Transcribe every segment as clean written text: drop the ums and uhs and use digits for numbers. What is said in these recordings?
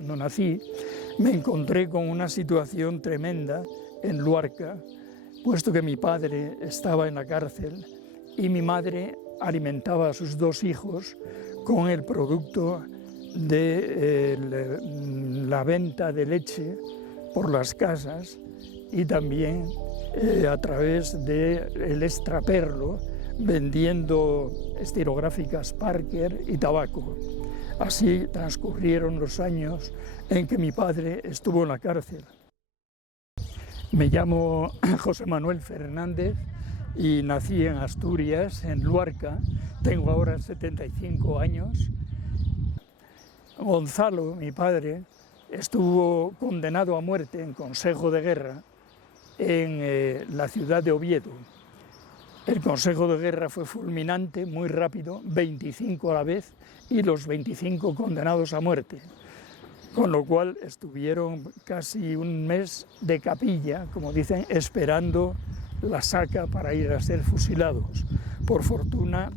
cuando nací, me encontré con una situación tremenda en Luarca, puesto que mi padre estaba en la cárcel y mi madre alimentaba a sus dos hijos con el producto de la venta de leche por las casas y también a través del extraperlo, vendiendo estilográficas Parker y tabaco. Así transcurrieron los años en que mi padre estuvo en la cárcel. Me llamo José Manuel Fernández y nací en Asturias, en Luarca. Tengo ahora 75 años. Gonzalo, mi padre, estuvo condenado a muerte en consejo de guerra en la ciudad de Oviedo. El consejo de guerra fue fulminante, muy rápido, 25 a la vez, y los 25 condenados a muerte. Con lo cual estuvieron casi un mes de capilla, como dicen, esperando la saca para ir a ser fusilados. Por fortuna,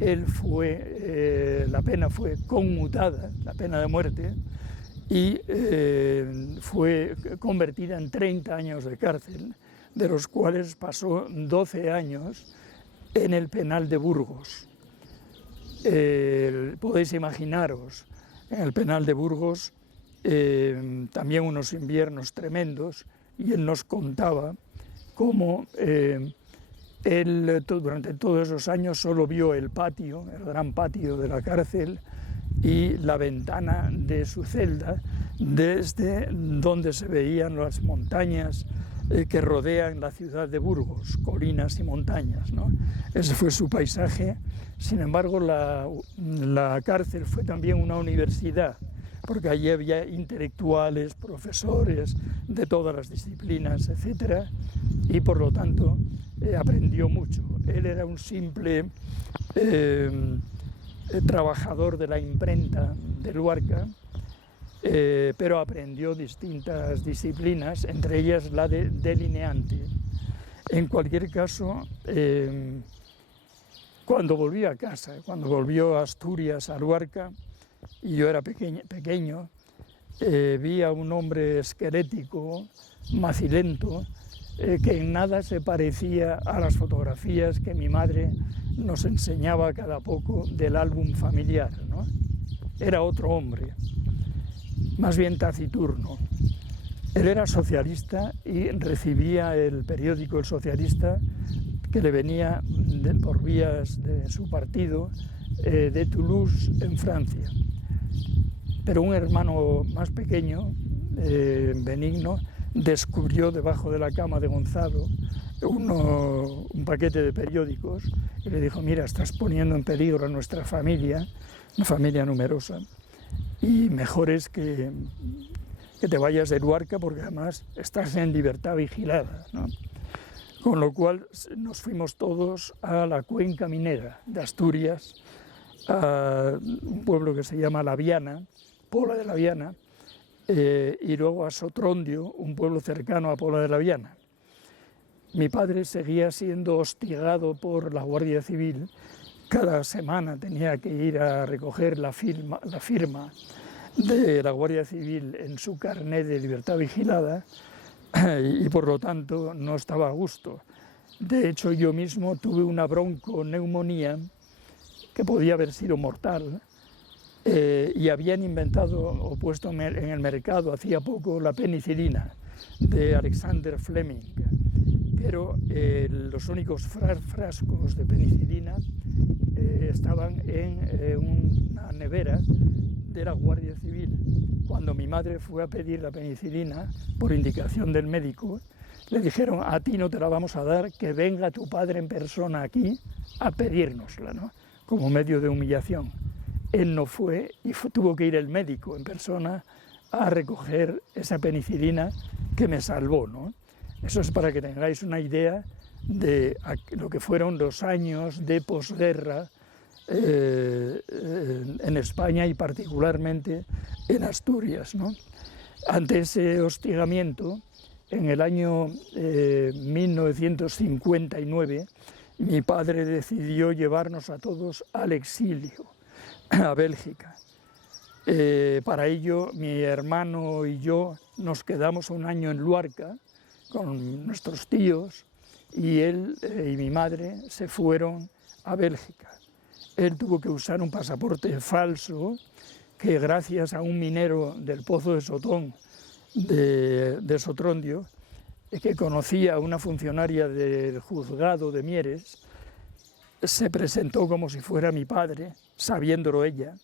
la pena fue conmutada, la pena de muerte, y fue convertida en 30 años de cárcel, de los cuales pasó 12 años en el penal de Burgos. Podéis imaginaros, en el penal de Burgos, también unos inviernos tremendos, y él nos contaba cómo él durante todos esos años solo vio el patio, el gran patio de la cárcel, y la ventana de su celda, desde donde se veían las montañas que rodean la ciudad de Burgos, colinas y montañas, ¿no? Ese fue su paisaje. Sin embargo, la cárcel fue también una universidad, porque allí había intelectuales, profesores de todas las disciplinas, etcétera, y por lo tanto aprendió mucho. Él era un simple trabajador de la imprenta de Luarca, pero aprendió distintas disciplinas, entre ellas la de delineante. En cualquier caso, cuando volvió a casa, cuando volvió a Asturias, a Luarca, y yo era pequeño, vi a un hombre esquelético, macilento, que en nada se parecía a las fotografías que mi madre nos enseñaba cada poco del álbum familiar, ¿no? Era otro hombre, más bien taciturno. Él era socialista y recibía el periódico El Socialista, que le venía por vías de su partido, de Toulouse, en Francia. Pero un hermano más pequeño, benigno, descubrió debajo de la cama de Gonzalo un paquete de periódicos y le dijo: mira, estás poniendo en peligro a nuestra familia, una familia numerosa, y mejor es que te vayas de Luarca, porque además estás en libertad vigilada, ¿no? Con lo cual nos fuimos todos a la cuenca minera de Asturias, a un pueblo que se llama La Viana, Pola de la Viana, y luego a Sotrondio, un pueblo cercano a Pola de la Viana. Mi padre seguía siendo hostigado por la Guardia Civil. Cada semana tenía que ir a recoger la firma de la Guardia Civil en su carnet de libertad vigilada, y por lo tanto no estaba a gusto. De hecho, yo mismo tuve una bronconeumonía que podía haber sido mortal, y habían inventado o puesto en el mercado hacía poco la penicilina de Alexander Fleming, pero los únicos frascos de penicilina estaban en una nevera de la Guardia Civil. Cuando mi madre fue a pedir la penicilina, por indicación del médico, le dijeron: a ti no te la vamos a dar, que venga tu padre en persona aquí a pedírnosla, ¿no? Como medio de humillación. Él no fue y tuvo que ir el médico en persona a recoger esa penicilina que me salvó, ¿no? Eso es para que tengáis una idea de lo que fueron los años de posguerra en España y particularmente en Asturias, ¿no? Ante ese hostigamiento, en el año 1959, mi padre decidió llevarnos a todos al exilio, a Bélgica. Para ello, mi hermano y yo nos quedamos un año en Luarca con nuestros tíos y él y mi madre se fueron a Bélgica. Él tuvo que usar un pasaporte falso que, gracias a un minero del Pozo de Sotón de Sotrondio, que conocía a una funcionaria del juzgado de Mieres, se presentó como si fuera mi padre, sabiéndolo ella,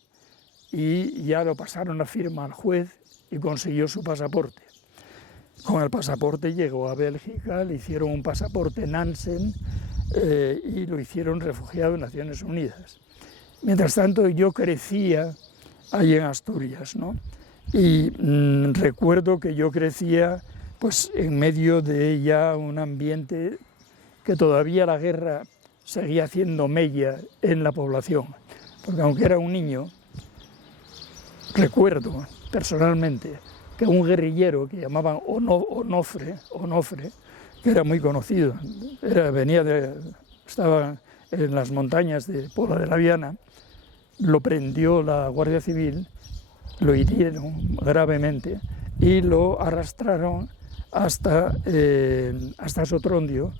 y ya lo pasaron a firma al juez y consiguió su pasaporte. Con el pasaporte llegó a Bélgica, le hicieron un pasaporte Nansen y lo hicieron refugiado en Naciones Unidas. Mientras tanto, yo crecía ahí en Asturias, ¿no? Y recuerdo que yo crecía pues en medio de ya un ambiente que todavía la guerra seguía haciendo mella en la población, porque aunque era un niño, recuerdo personalmente que un guerrillero que llamaban Onofre, que era muy conocido, estaba en las montañas de Pola de la Viana, lo prendió la Guardia Civil, lo hirieron gravemente y lo arrastraron hasta Sotrondio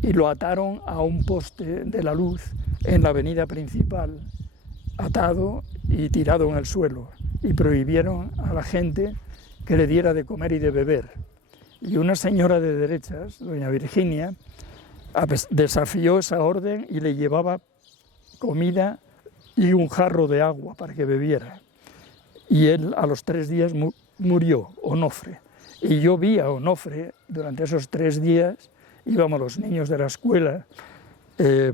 y lo ataron a un poste de la luz en la avenida principal, atado y tirado en el suelo, y prohibieron a la gente que le diera de comer y de beber. Y una señora de derechas, doña Virginia, desafió esa orden y le llevaba comida y un jarro de agua para que bebiera. Y él a los 3 días murió, Onofre. Y yo vi a Onofre durante esos 3 días, íbamos los niños de la escuela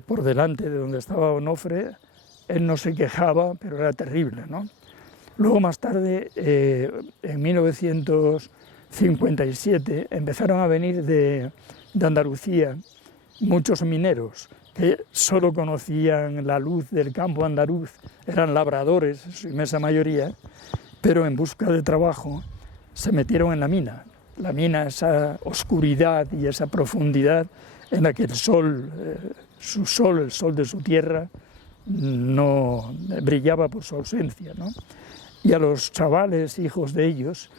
por delante de donde estaba Onofre. Él no se quejaba, pero era terrible, ¿no? Luego, más tarde, en 1957, empezaron a venir de Andalucía muchos mineros que solo conocían la luz del campo andaluz, eran labradores, en su inmensa mayoría, pero en busca de trabajo se metieron en la mina. La mina, esa oscuridad y esa profundidad en la que el sol de su tierra, no brillaba por su ausencia, ¿no? Y a los chavales, hijos de ellos,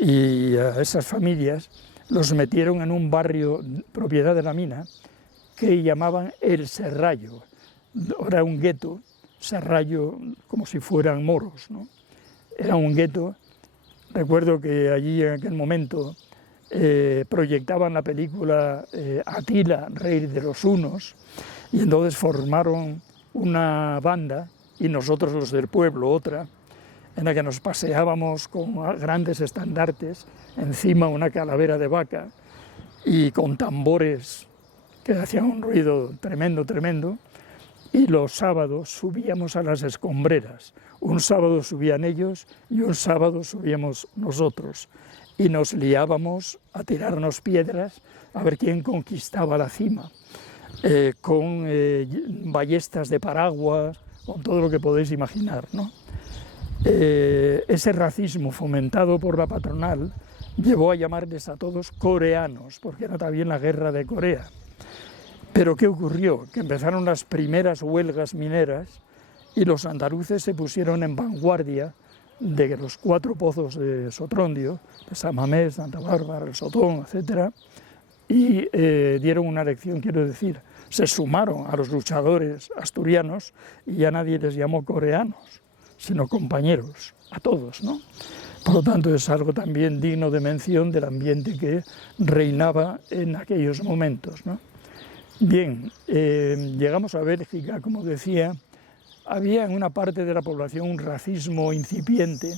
y a esas familias, los metieron en un barrio propiedad de la mina que llamaban El Serrallo. Era un gueto, Serrallo como si fueran moros, ¿no? Era un gueto. Recuerdo que allí en aquel momento proyectaban la película Atila, rey de los hunos, y entonces formaron una banda, y nosotros los del pueblo otra, en la que nos paseábamos con grandes estandartes, encima una calavera de vaca, y con tambores que hacían un ruido tremendo, tremendo, y los sábados subíamos a las escombreras. Un sábado subían ellos y un sábado subíamos nosotros, y nos liábamos a tirarnos piedras a ver quién conquistaba la cima, con ballestas de paraguas, con todo lo que podéis imaginar, ¿no? Ese racismo fomentado por la patronal llevó a llamarles a todos coreanos, porque era también la guerra de Corea. Pero ¿qué ocurrió? Que empezaron las primeras huelgas mineras y los andaluces se pusieron en vanguardia de los 4 pozos de Sotrondio, de San Mamés, Santa Bárbara, el Sotón, etc. Y dieron una lección, quiero decir, se sumaron a los luchadores asturianos y ya nadie les llamó coreanos, sino compañeros, a todos, ¿no? Por lo tanto, es algo también digno de mención del ambiente que reinaba en aquellos momentos, ¿no? Bien, llegamos a Bélgica, como decía, había en una parte de la población un racismo incipiente,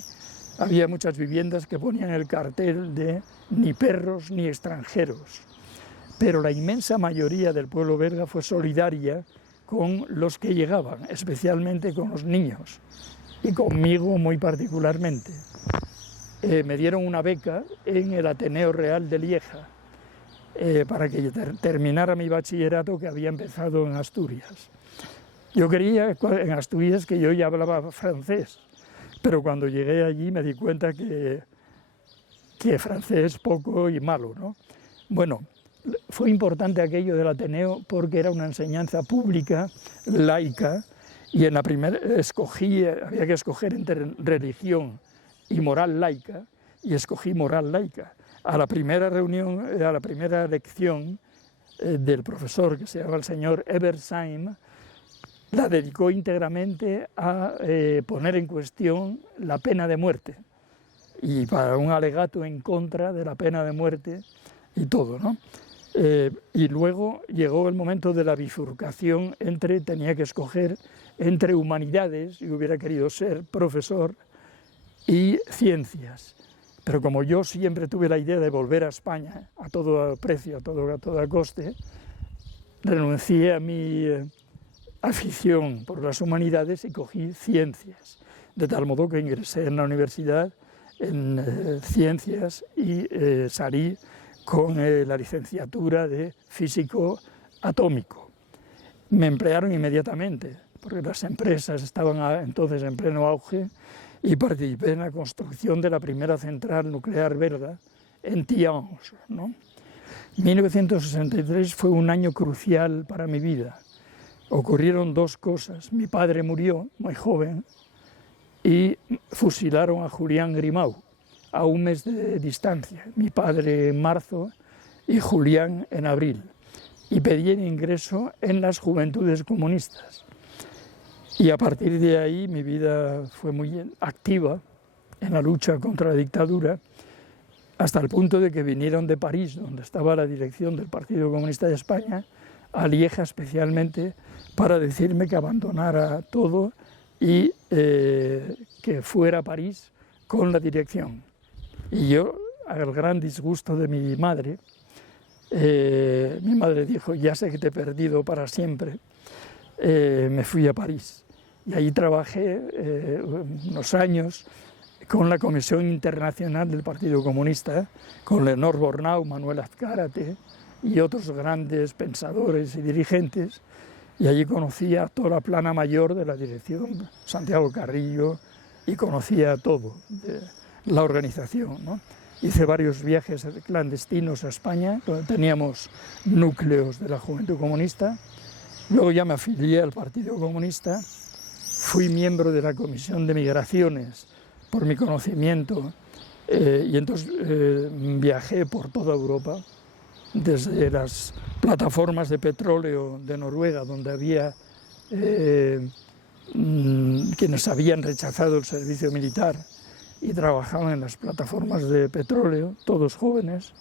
había muchas viviendas que ponían el cartel de ni perros ni extranjeros, pero la inmensa mayoría del pueblo belga fue solidaria con los que llegaban, especialmente con los niños, y conmigo muy particularmente. Me dieron una beca en el Ateneo Real de Lieja para que terminara mi bachillerato que había empezado en Asturias. Yo creía en Asturias que yo ya hablaba francés, pero cuando llegué allí me di cuenta que francés poco y malo, ¿no? Bueno, fue importante aquello del Ateneo porque era una enseñanza pública, laica, Y en la primera había que escoger entre religión y moral laica, y escogí moral laica. A la primera reunión, a la primera lección del profesor, que se llama el señor Ebersheim, la dedicó íntegramente a poner en cuestión la pena de muerte, y para un alegato en contra de la pena de muerte y todo, ¿no? Y luego llegó el momento de la bifurcación tenía que escoger entre humanidades, y hubiera querido ser profesor, y ciencias. Pero como yo siempre tuve la idea de volver a España a todo precio, a todo coste, renuncié a mi afición por las humanidades y cogí ciencias, de tal modo que ingresé en la universidad en ciencias y salí con la licenciatura de físico atómico. Me emplearon inmediatamente, porque las empresas estaban entonces en pleno auge, y participé en la construcción de la primera central nuclear belga en Tihange, ¿no? 1963 fue un año crucial para mi vida. Ocurrieron dos cosas. Mi padre murió muy joven y fusilaron a Julián Grimau a un mes de distancia. Mi padre en marzo y Julián en abril. Y pedí el ingreso en las Juventudes Comunistas. Y a partir de ahí mi vida fue muy activa en la lucha contra la dictadura, hasta el punto de que vinieron de París, donde estaba la dirección del Partido Comunista de España, a Lieja especialmente, para decirme que abandonara todo y que fuera a París con la dirección. Y yo, al gran disgusto de mi madre dijo: ya sé que te he perdido para siempre, me fui a París. Y ahí trabajé unos años con la Comisión Internacional del Partido Comunista, con Leonor Bornau, Manuel Azcárate y otros grandes pensadores y dirigentes, y allí conocía a toda la plana mayor de la dirección, Santiago Carrillo, y conocía todo de la organización, ¿no? Hice varios viajes clandestinos a España, donde teníamos núcleos de la Juventud Comunista. Luego ya me afilié al Partido Comunista, fui miembro de la Comisión de Migraciones por mi conocimiento, y entonces viajé por toda Europa, desde las plataformas de petróleo de Noruega, donde había quienes habían rechazado el servicio militar y trabajaban en las plataformas de petróleo, todos jóvenes.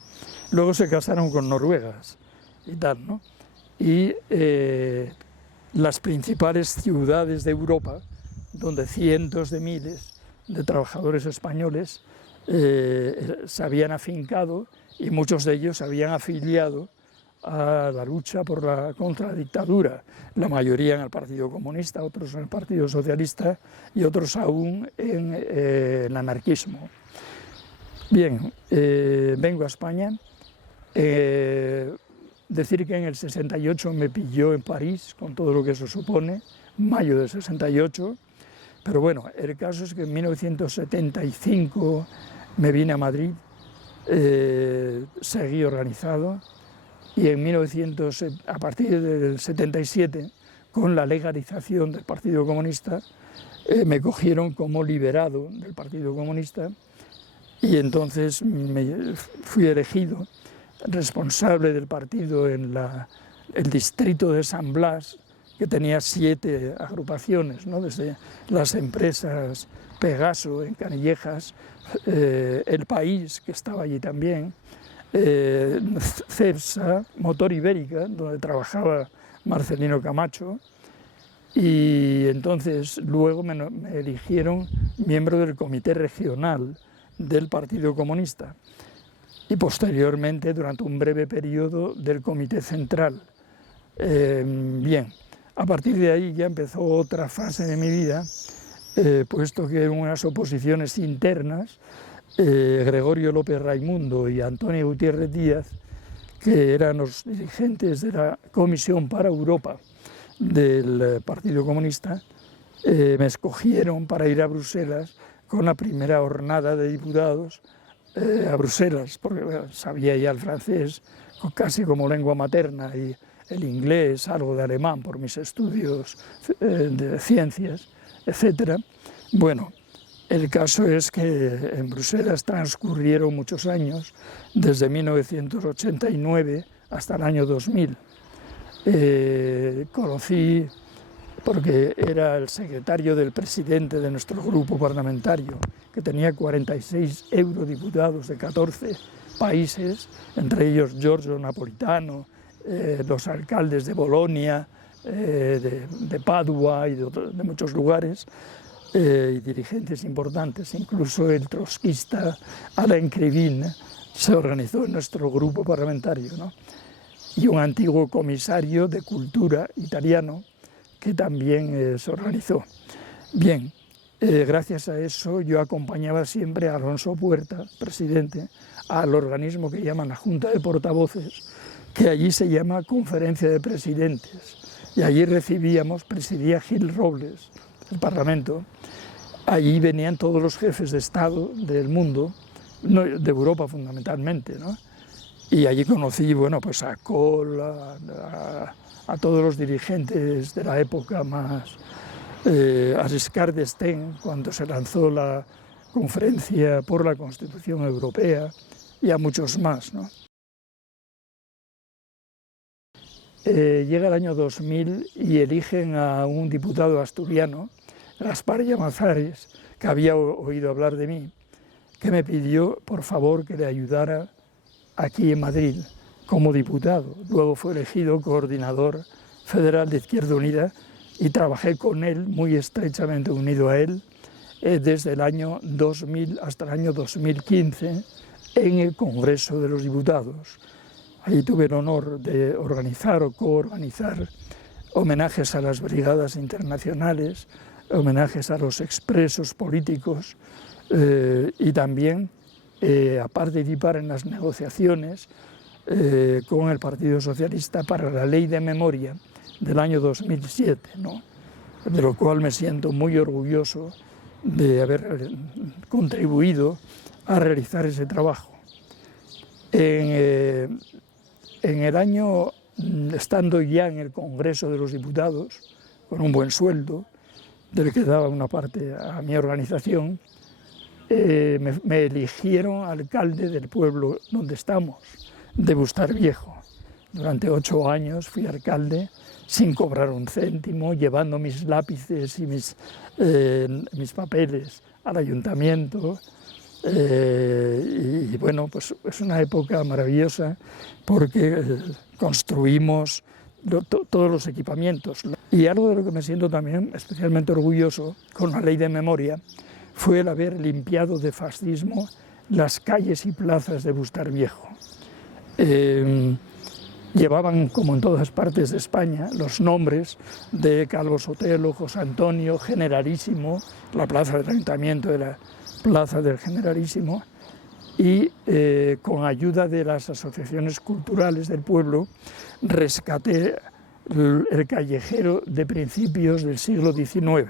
Luego se casaron con noruegas y tal, ¿no? Y las principales ciudades de Europa, donde cientos de miles de trabajadores españoles se habían afincado, y muchos de ellos se habían afiliado a la lucha contra la dictadura, la mayoría en el Partido Comunista, otros en el Partido Socialista y otros aún en el anarquismo. Bien, vengo a España. Decir que en el 68 me pilló en París, con todo lo que eso supone, mayo del 68, pero bueno, el caso es que en 1975 me vine a Madrid, seguí organizado, y a partir del 77, con la legalización del Partido Comunista, me cogieron como liberado del Partido Comunista, y entonces fui elegido responsable del partido en el distrito de San Blas, que tenía 7 agrupaciones, ¿no? Desde las empresas Pegaso en Canillejas, El País, que estaba allí también, CEPSA, Motor Ibérica, donde trabajaba Marcelino Camacho, y entonces luego me eligieron miembro del Comité Regional del Partido Comunista, y posteriormente, durante un breve periodo, del Comité Central. Bien, a partir de ahí ya empezó otra fase de mi vida, puesto que en unas oposiciones internas, Gregorio López Raimundo y Antonio Gutiérrez Díaz, que eran los dirigentes de la Comisión para Europa del Partido Comunista, me escogieron para ir a Bruselas con la primera jornada de diputados a Bruselas, porque bueno, sabía ya el francés casi como lengua materna, y el inglés, algo de alemán por mis estudios de ciencias, etc. Bueno, el caso es que en Bruselas transcurrieron muchos años, desde 1989 hasta el año 2000. Conocí, porque era el secretario del presidente de nuestro grupo parlamentario, que tenía 46 eurodiputados de 14 países, entre ellos Giorgio Napolitano, los alcaldes de Bolonia, de Padua y de muchos lugares, y dirigentes importantes, incluso el trotskista Alain Krivine se organizó en nuestro grupo parlamentario, ¿no? Y un antiguo comisario de cultura italiano que también se organizó. Bien, gracias a eso yo acompañaba siempre a Alonso Puerta, presidente, al organismo que llaman la Junta de Portavoces, que allí se llama Conferencia de Presidentes, y allí presidía Gil Robles, el Parlamento. Allí venían todos los jefes de Estado del mundo, de Europa fundamentalmente, ¿no? Y allí conocí, bueno, pues a Kohl, a todos los dirigentes de la época más, a Giscard d'Estaing, cuando se lanzó la Conferencia por la Constitución Europea, y a muchos más, ¿no? Llega el año 2000 y eligen a un diputado asturiano, Gaspar Llamazares, que había oído hablar de mí, que me pidió, por favor, que le ayudara aquí en Madrid como diputado. Luego fue elegido coordinador federal de Izquierda Unida y trabajé con él, muy estrechamente unido a él, desde el año 2000 hasta el año 2015 en el Congreso de los Diputados. Ahí tuve el honor de organizar o coorganizar homenajes a las brigadas internacionales, homenajes a los expresos políticos y también a participar en las negociaciones con el Partido Socialista para la Ley de Memoria del año 2007, ¿no? De lo cual me siento muy orgulloso de haber contribuido a realizar ese trabajo. En el año, estando ya en el Congreso de los Diputados, con un buen sueldo, del que daba una parte a mi organización, me eligieron alcalde del pueblo donde estamos, de Bustar Viejo. Durante 8 años fui alcalde sin cobrar un céntimo, llevando mis lápices y mis papeles al ayuntamiento. Y bueno, pues es una época maravillosa porque construimos todos los equipamientos. Y algo de lo que me siento también especialmente orgulloso con la Ley de Memoria fue el haber limpiado de fascismo las calles y plazas de Bustar Viejo. Llevaban, como en todas partes de España, los nombres de Calvo Sotelo, José Antonio, Generalísimo, la plaza del Ayuntamiento de la Plaza del Generalísimo, y con ayuda de las asociaciones culturales del pueblo rescaté el callejero de principios del siglo XIX,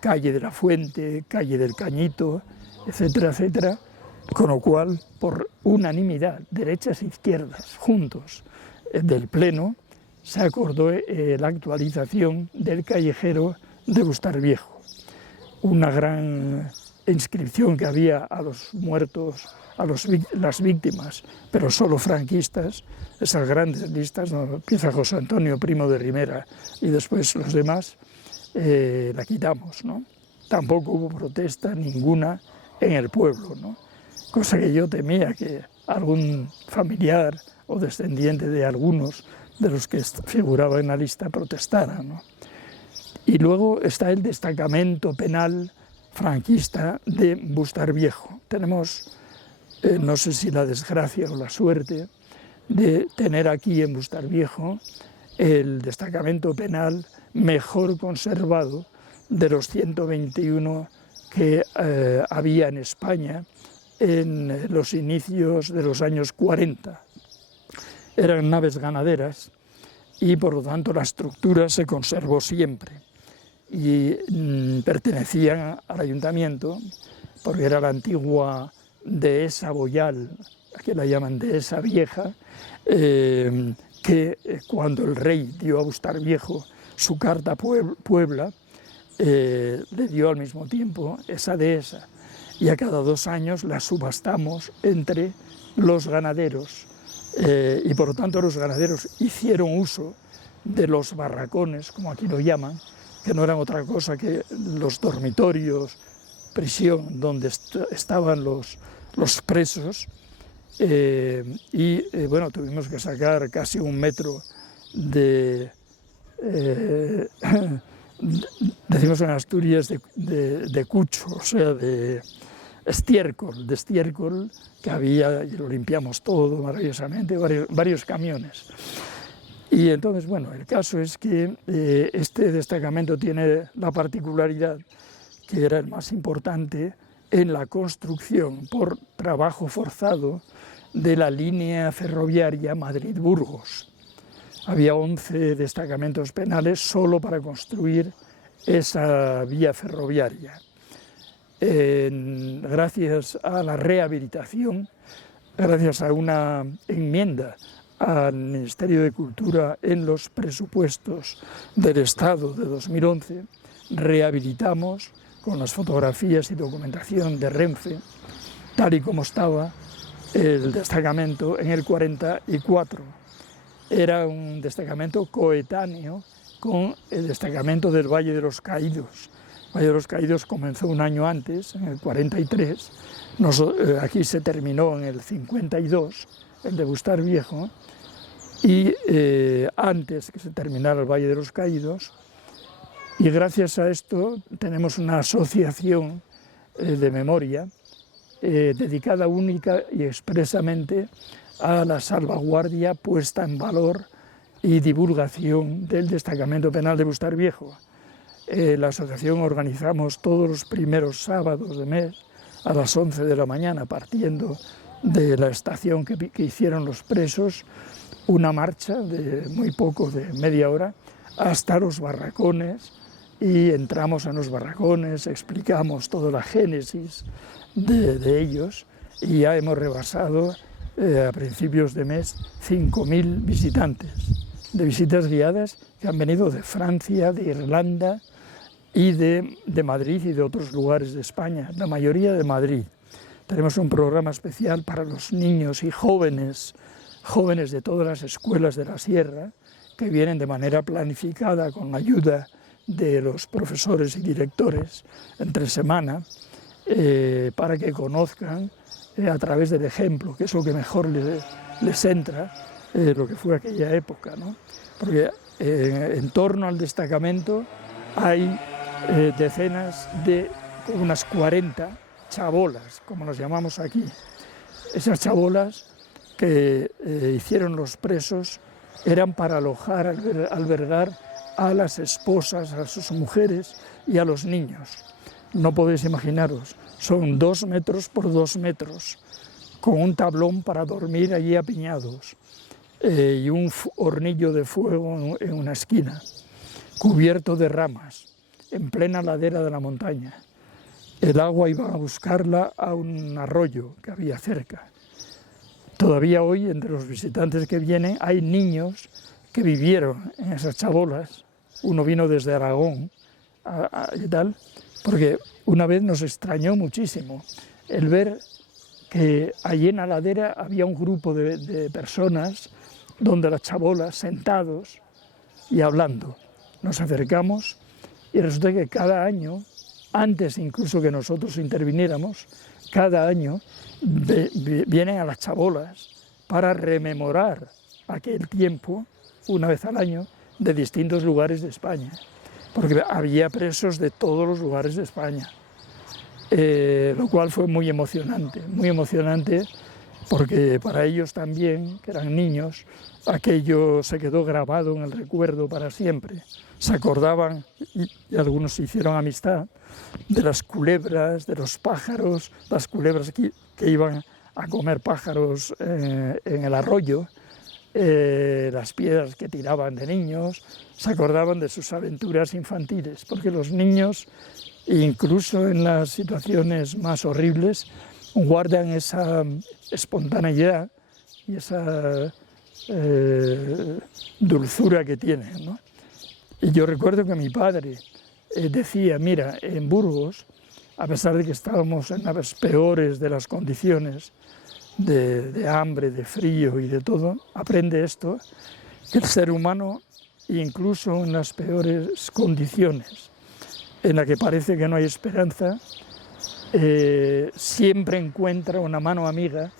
calle de la Fuente, calle del Cañito, etcétera, etcétera, con lo cual, por unanimidad, derechas e izquierdas, juntos, del Pleno, se acordó la actualización del callejero de Bustar Viejo. Una gran inscripción que había a los muertos, a las víctimas, pero solo franquistas, esas grandes listas, ¿no? Empieza José Antonio, primo de Rivera, y después los demás, la quitamos, ¿no? Tampoco hubo protesta ninguna en el pueblo, ¿no? Cosa que yo temía que algún familiar o descendiente de algunos de los que figuraba en la lista protestara, ¿no? Y luego está el destacamento penal franquista de Bustar Viejo. Tenemos, no sé si la desgracia o la suerte, de tener aquí en Bustar Viejo el destacamento penal mejor conservado de los 121 que había en España en los inicios de los años 40. Eran naves ganaderas y por lo tanto la estructura se conservó siempre y pertenecían al ayuntamiento porque era la antigua dehesa boyal, aquí la llaman dehesa vieja, que cuando el rey dio a Bustarviejo su carta a Puebla, le dio al mismo tiempo esa dehesa, y a cada 2 años la subastamos entre los ganaderos, y por lo tanto los ganaderos hicieron uso de los barracones, como aquí lo llaman, que no eran otra cosa que los dormitorios, prisión, donde estaban los presos, bueno, tuvimos que sacar casi 1 metro de, decimos en Asturias, de cucho, o sea, de estiércol que había, y lo limpiamos todo maravillosamente, varios camiones. Y entonces, bueno, el caso es que este destacamento tiene la particularidad que era el más importante en la construcción por trabajo forzado de la línea ferroviaria Madrid-Burgos. Había 11 destacamentos penales solo para construir esa vía ferroviaria. Gracias a la rehabilitación, gracias a una enmienda al Ministerio de Cultura en los presupuestos del Estado de 2011, rehabilitamos con las fotografías y documentación de Renfe, tal y como estaba el destacamento en el 44. Era un destacamento coetáneo con el destacamento del Valle de los Caídos. El Valle de los Caídos comenzó un año antes, en el 43, aquí se terminó en el 52, el de Bustarviejo, y antes que se terminara el Valle de los Caídos, y gracias a esto tenemos una asociación de memoria dedicada única y expresamente a la salvaguardia, puesta en valor y divulgación del destacamento penal de Bustarviejo. La asociación organizamos todos los primeros sábados de mes a las 11 de la mañana, partiendo de la estación que hicieron los presos, una marcha de muy poco, de media hora, hasta los barracones, y entramos en los barracones, explicamos toda la génesis de ellos, y ya hemos rebasado a principios de mes 5.000 visitantes, de visitas guiadas que han venido de Francia, de Irlanda y de Madrid y de otros lugares de España, la mayoría de Madrid. Tenemos un programa especial para los niños y jóvenes de todas las escuelas de la Sierra, que vienen de manera planificada con la ayuda de los profesores y directores entre semana, para que conozcan a través del ejemplo, que es lo que mejor les entra, lo que fue aquella época, ¿no? Porque en torno al destacamento hay decenas de unas 40 chabolas, como las llamamos aquí. Esas chabolas que hicieron los presos eran para alojar, albergar a las esposas, a sus mujeres y a los niños. No podéis imaginaros, son 2 metros por 2 metros, con un tablón para dormir allí apiñados, y un hornillo de fuego en una esquina, cubierto de ramas, en plena ladera de la montaña. El agua iba a buscarla a un arroyo que había cerca. Todavía hoy, entre los visitantes que vienen, hay niños que vivieron en esas chabolas. Uno vino desde Aragón y tal, porque una vez nos extrañó muchísimo el ver que allí en la ladera había un grupo de personas donde las chabolas sentados y hablando. Nos acercamos y resulta que cada año, antes incluso que nosotros interviniéramos, cada año vienen a las chabolas para rememorar aquel tiempo, una vez al año, de distintos lugares de España, porque había presos de todos los lugares de España, lo cual fue muy emocionante porque para ellos también, que eran niños, aquello se quedó grabado en el recuerdo para siempre. Se acordaban, y algunos se hicieron amistad, de las culebras, de los pájaros, las culebras que iban a comer pájaros en el arroyo, las piedras que tiraban de niños, se acordaban de sus aventuras infantiles, porque los niños, incluso en las situaciones más horribles, guardan esa espontaneidad y esa dulzura que tienen, ¿no? Y yo recuerdo que mi padre decía, mira, en Burgos, a pesar de que estábamos en las peores de las condiciones, de hambre, de frío y de todo, aprende esto, que el ser humano, incluso en las peores condiciones, en las que parece que no hay esperanza, siempre encuentra una mano amiga,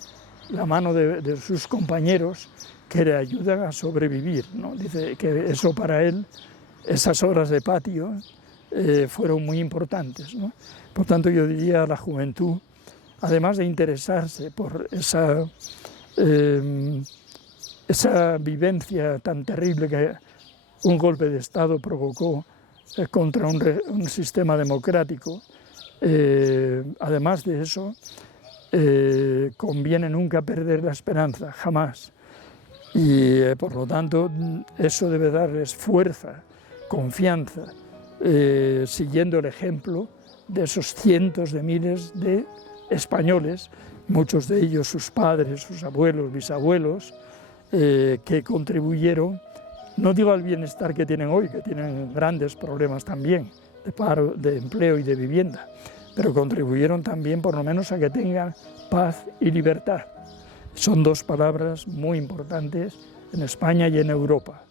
la mano de sus compañeros, que le ayudan a sobrevivir, ¿no? Dice que eso para él, esas horas de patio, fueron muy importantes, ¿no? Por tanto, yo diría a la juventud, además de interesarse por esa vivencia tan terrible que un golpe de Estado provocó contra un sistema democrático, además de eso, conviene nunca perder la esperanza, jamás. Y por lo tanto, eso debe darles fuerza, confianza, siguiendo el ejemplo de esos cientos de miles de españoles, muchos de ellos sus padres, sus abuelos, bisabuelos, que contribuyeron, no digo al bienestar que tienen hoy, que tienen grandes problemas también, de paro, de empleo y de vivienda, pero contribuyeron también por lo menos a que tengan paz y libertad. Son dos palabras muy importantes en España y en Europa.